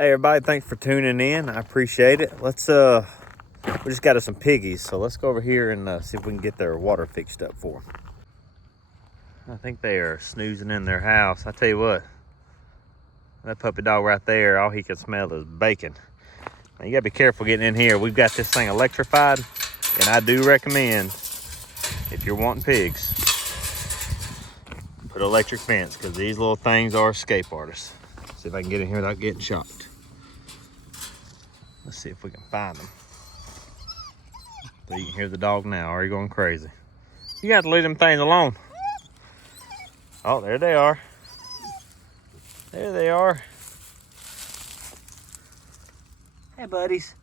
Hey everybody, thanks for tuning in. I appreciate it. We just got us some piggies, so let's go over here and see if we can get their water fixed up for them. I think they are snoozing in their house. I tell you what, that puppy dog right there, all he can smell is bacon. Now you gotta be careful getting in here. We've got this thing electrified, and I do recommend, if you're wanting pigs, put an electric fence, because these little things are escape artists. See if I can get in here without getting shocked. Let's see if we can find them. So you can hear the dog now. Are you going crazy? You got to leave them things alone. Oh, there they are. There they are. Hey, buddies.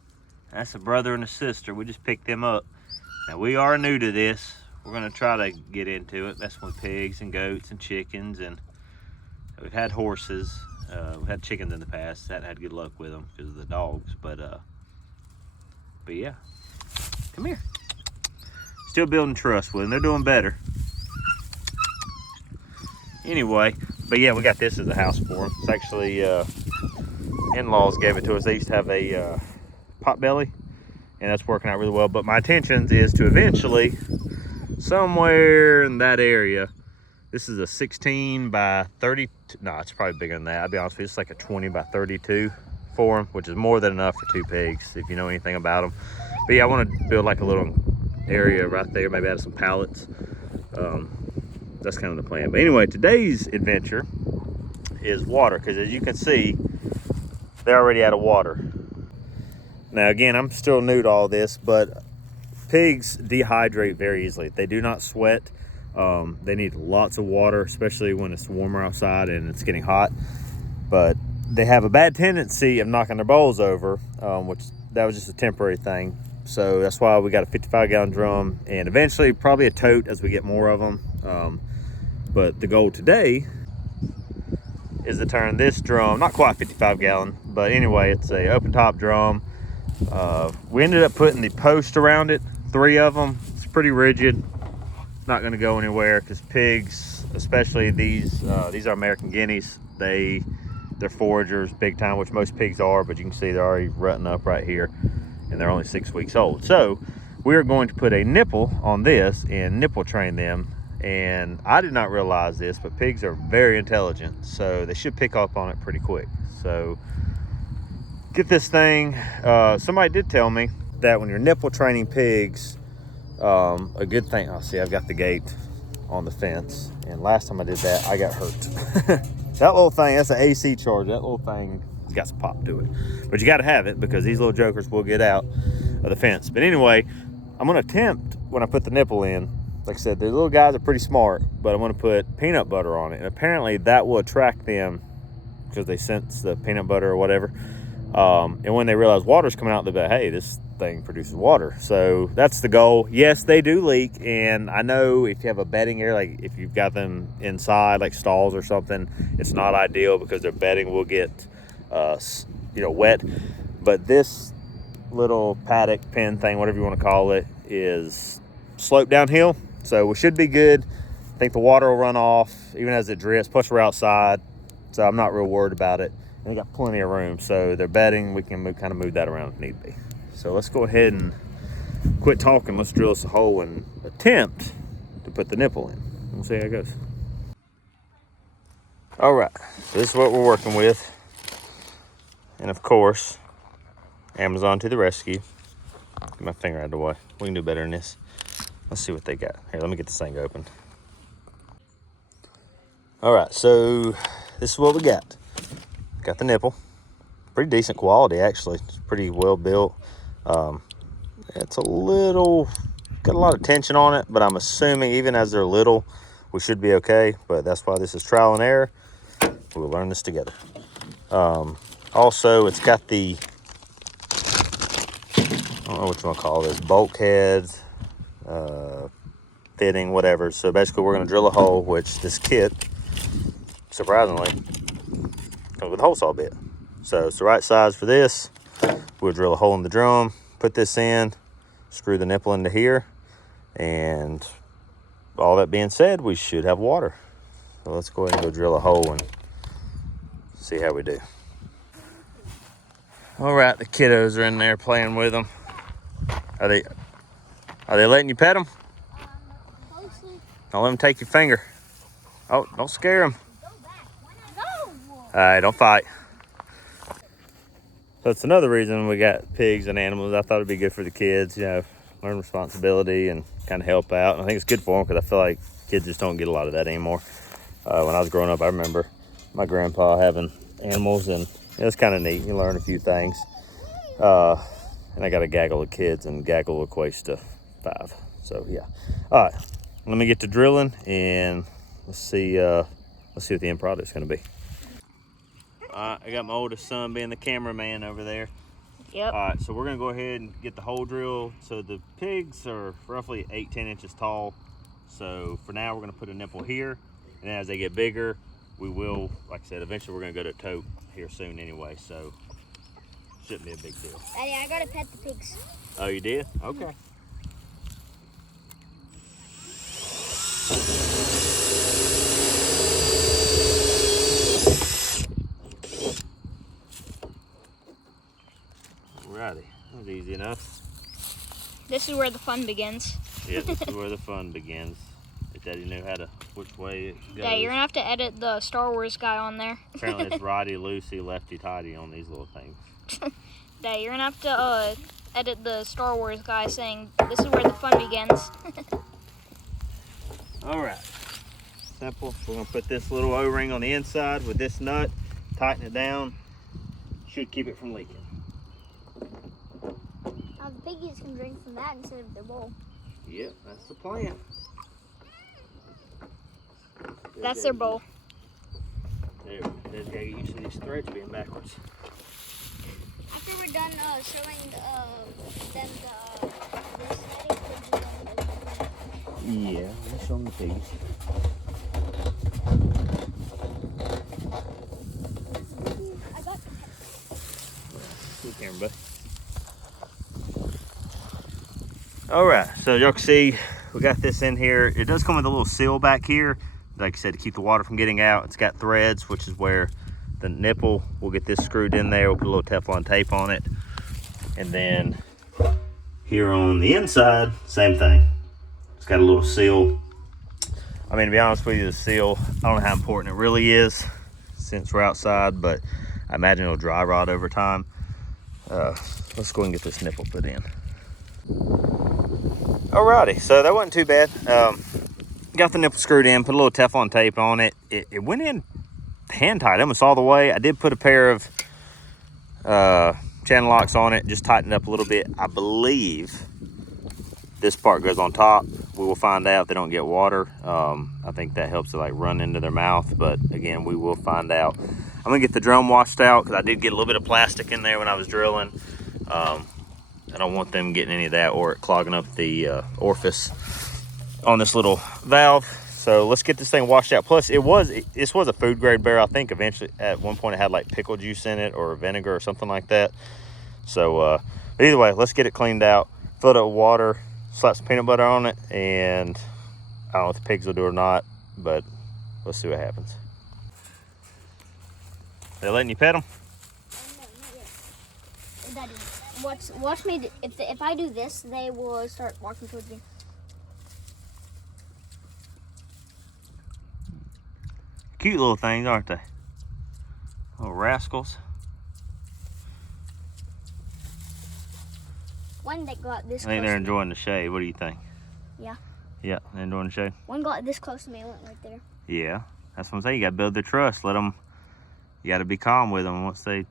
That's a brother and a sister. We just picked them up. Now, we are new to this. We're going to try to get into it. That's with pigs and goats and chickens. And we've had horses. We've had chickens in the past. That had good luck with them because of the dogs. But yeah. Come here. Still building trust with them. They're doing better. Anyway, but yeah, we got this as a house for them. It's actually, in-laws gave it to us. They used to have a pot belly, and that's working out really well. But my intention is to eventually, somewhere in that area, this is a 16 by 30, no, it's probably bigger than that. I'll be honest with you, it's like a 20 by 32 for them, which is more than enough for 2 pigs, if you know anything about them. But yeah, I want to build like a little area right there, maybe add some pallets. That's kind of the plan. But anyway, today's adventure is water, because as you can see, they're already out of water. Now again, I'm still new to all this, but pigs dehydrate very easily. They do not sweat. They need lots of water, especially when it's warmer outside and it's getting hot. But they have a bad tendency of knocking their bowls over, which that was just a temporary thing. So that's why we got a 55-gallon drum, and eventually probably a tote as we get more of them. But the goal today is to turn this drum, not quite 55-gallon, but anyway, it's a open top drum. We ended up putting the post around it, 3 of them. It's pretty rigid, not going to go anywhere, because pigs, especially these are American Guineas. They're foragers big time, which most pigs are, but you can see they're already rutting up right here, and they're only 6 weeks old. So we are going to put a nipple on this and nipple train them. And I did not realize this, but pigs are very intelligent, so they should pick up on it pretty quick. So get this thing. Somebody did tell me that when you're nipple training pigs, a good thing, see, I've got the gate on the fence, and last time I did that, I got hurt. That little thing, that's an AC charge. That little thing has got some pop to it. But you got to have it, because these little jokers will get out of the fence. But anyway, I'm going to attempt, when I put the nipple in, like I said, the little guys are pretty smart, but I'm going to put peanut butter on it. And apparently that will attract them because they sense the peanut butter or whatever. And when they realize water's coming out, they'll be like, hey, this thing produces water. So that's the goal. Yes, they do leak. And I know if you have a bedding area, like if you've got them inside, like stalls or something, it's not ideal because their bedding will get, wet. But this little paddock pen thing, whatever you want to call it, is sloped downhill. So we should be good. I think the water will run off even as it drips. Plus we're outside, so I'm not real worried about it. And we got plenty of room. So their bedding, we can kind of move that around if need be. So let's go ahead and quit talking. Let's drill us a hole and attempt to put the nipple in. We'll see how it goes. All right, so this is what we're working with. And of course, Amazon to the rescue. Get my finger out of the way. We can do better than this. Let's see what they got. Here, let me get this thing open. All right, so this is what we got. Got the nipple. Pretty decent quality, actually. It's pretty well built. It's got a lot of tension on it, but I'm assuming even as they're little, we should be okay. But that's why this is trial and error. We'll learn this together. Also, it's got the, I don't know what you want to call this, bulkheads, fitting, whatever. So basically we're going to drill a hole, which this kit, surprisingly, comes with a hole saw bit. So it's the right size for this. We'll drill a hole in the drum, put this in, screw the nipple into here, and all that being said, we should have water. So let's go ahead and go drill a hole and see how we do. All right, the kiddos are in there playing with them. Are they letting you pet them? Don't let them take your finger. Oh, don't scare them. All right, don't fight. So it's another reason we got pigs and animals. I thought it'd be good for the kids, you know, learn responsibility and kind of help out. And I think it's good for them because I feel like kids just don't get a lot of that anymore. When I was growing up, I remember my grandpa having animals, and it was kind of neat. You learn a few things. And I got a gaggle of kids, and gaggle equates to 5. So yeah. All right, let me get to drilling, and let's see what the end product's gonna be. All right, I got my oldest son being the cameraman over there. Yep. All right, so we're gonna go ahead and get the hole drilled. So the pigs are roughly 8-10 inches tall. So for now, we're gonna put a nipple here, and as they get bigger, we will, like I said, eventually we're gonna go to tote here soon anyway. So shouldn't be a big deal. Daddy, I gotta pet the pigs. Oh, you did? Okay. Alrighty, that was easy enough. This is where the fun begins. Yeah, this is where the fun begins. If Daddy knew how to, which way it goes. Yeah, you're gonna have to edit the Star Wars guy on there. Apparently it's righty, loosey, lefty, tighty on these little things. Daddy, you're gonna have to edit the Star Wars guy saying, this is where the fun begins. Alright, simple. We're gonna put this little O-ring on the inside with this nut, tighten it down. Should keep it from leaking. Now the piggies can drink from that instead of their bowl. Yep, that's the plan. That's their bowl. There, there's gotta get used to these threads being backwards. After we're done showing them Yeah, let's show them the pigs. I got Good camera, buddy. Alright, so y'all can see we got this in here. It does come with a little seal back here, like I said, to keep the water from getting out. It's got threads, which is where the nipple, we'll get this screwed in there. We'll put a little Teflon tape on it. And then here on the inside, same thing. It's got a little seal. I mean, to be honest with you, the seal, I don't know how important it really is since we're outside, but I imagine it'll dry rot over time. Let's go and get this nipple put in. Alrighty, so that wasn't too bad. Got the nipple screwed in, put a little Teflon tape on it. It went in hand tight almost all the way. I did put a pair of channel locks on it, just tightened up a little bit. I believe this part goes on top. We will find out if they don't get water. I think that helps to like run into their mouth, but again, we will find out. I'm gonna get the drum washed out because I did get a little bit of plastic in there when I was drilling. I don't want them getting any of that or clogging up the orifice on this little valve. So let's get this thing washed out. Plus, this was a food grade barrel. I think eventually at one point it had like pickle juice in it or vinegar or something like that. So but either way, let's get it cleaned out, fill it up with water, slap some peanut butter on it, and I don't know if the pigs will do it or not, but let's see what happens. They letting you pet them? no, not yet. Daddy, watch me. If I do this, they will start walking towards me. Cute little things, aren't they? Little rascals. One that got this I think close. they're enjoying the shade. What do you think? Yeah. Yeah, they're enjoying the shade. One got this close to me and went right there. Yeah, that's what I'm saying. You got to build their trust. Let them. You got to be calm with them. Once they,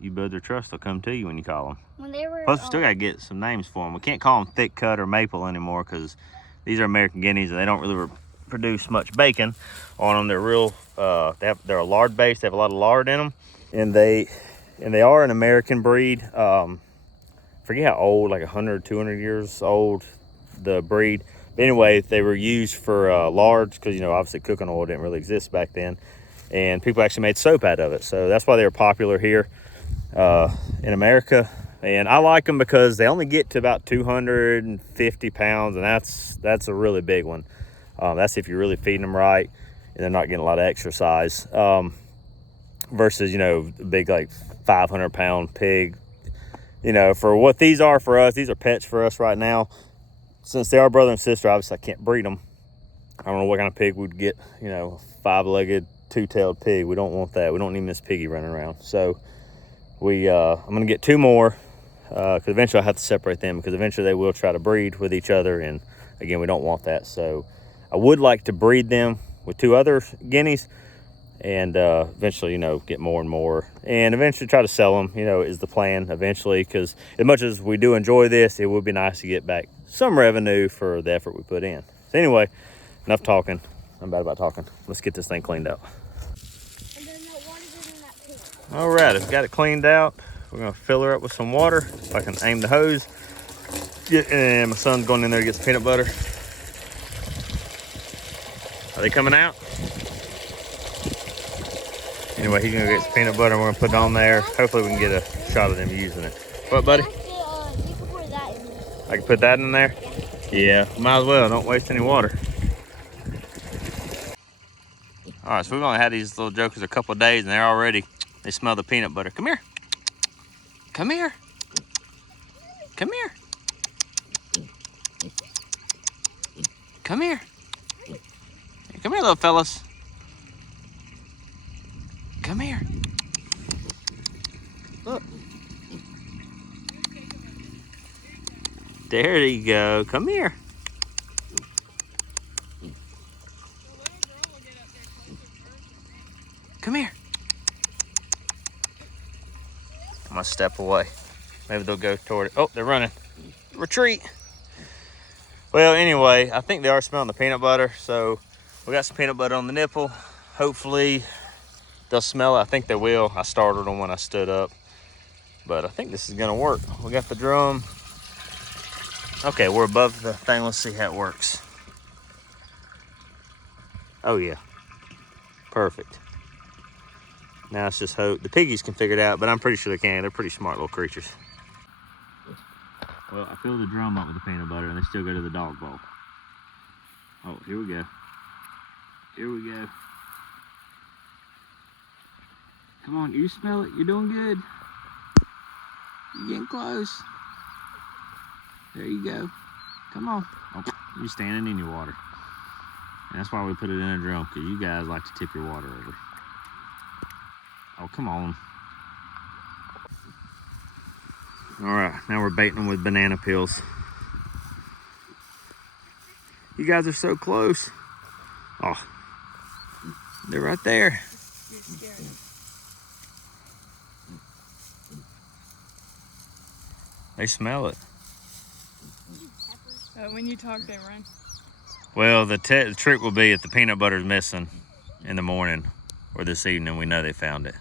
you build their trust, they'll come to you when you call them. When they were. Plus, we still got to get some names for them. We can't call them thick cut or maple anymore because these are American Guineas and they don't really produce much bacon on them. They're real. They're a lard base. They have a lot of lard in them, and they are an American breed. Forget how old, like 100, 200 years old, the breed. But anyway, they were used for lards because, you know, obviously cooking oil didn't really exist back then. And people actually made soap out of it. So that's why they were popular here in America. And I like them because they only get to about 250 pounds, and that's a really big one. That's if you're really feeding them right and they're not getting a lot of exercise. versus, you know, the big like 500-pound pig. You know, for what these are for us, these are pets for us right now. Since they are brother and sister, obviously I can't breed them. I don't know what kind of pig we'd get, you know, 5-legged, 2-tailed pig. We don't want that. We don't need Miss Piggy running around. So I'm gonna get 2 more, because eventually I have to separate them, because eventually they will try to breed with each other, and again, we don't want that. So I would like to breed them with 2 other guineas, and eventually, you know, get more and more, and eventually try to sell them, you know, is the plan eventually, because as much as we do enjoy this, it would be nice to get back some revenue for the effort we put in. So anyway, enough talking. I'm bad about talking. Let's get this thing cleaned out. All right, I've got it cleaned out. We're gonna fill her up with some water. If I can aim the hose. And my son's going in there to get some peanut butter. Are they coming out? Anyway, he's gonna get some peanut butter and we're gonna put it on there. Hopefully we can get a shot of them using it. What, buddy? You can pour that in there. I can put that in there? Yeah, might as well. Don't waste any water. All right, so we've only had these little jokers a couple of days and they smell the peanut butter. Come here. Come here. Come here. Come here. Come here, little fellas. Come here. Look. There you go. Come here. Come here. I'm gonna step away. Maybe they'll go toward it. Oh, they're running. Retreat. Well, anyway, I think they are smelling the peanut butter. So we got some peanut butter on the nipple. Hopefully they'll smell it. I think they will. I started them when I stood up, but I think this is gonna work. We got the drum. Okay, we're above the thing. Let's see how it works. Oh yeah, perfect. Now it's just hope the piggies can figure it out, but I'm pretty sure they can. They're pretty smart little creatures. Well, I filled the drum up with the peanut butter and they still go to the dog bowl. Oh, here we go. Here we go. Come on, you smell it. You're doing good. You're getting close. There you go. Come on. Oh, you're standing in your water. And that's why we put it in a drum, because you guys like to tip your water over. Oh, come on. All right, now we're baiting them with banana peels. You guys are so close. Oh, they're right there. You're scared. They smell it. When you talk, they run. Well, the trick will be if the peanut butter's missing in the morning or this evening, we know they found it.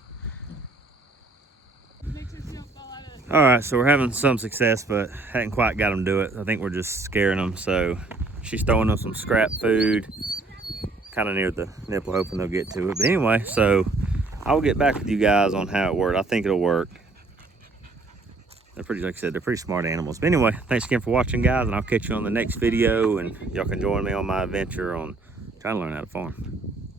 All right, so we're having some success, but hadn't quite got them to do it. I think we're just scaring them. So she's throwing them some scrap food, kind of near the nipple, hoping they'll get to it. But anyway, so I'll get back with you guys on how it worked. I think it'll work. They're pretty, like I said, they're pretty smart animals. But anyway, thanks again for watching, guys, and I'll catch you on the next video, and y'all can join me on my adventure on trying to learn how to farm.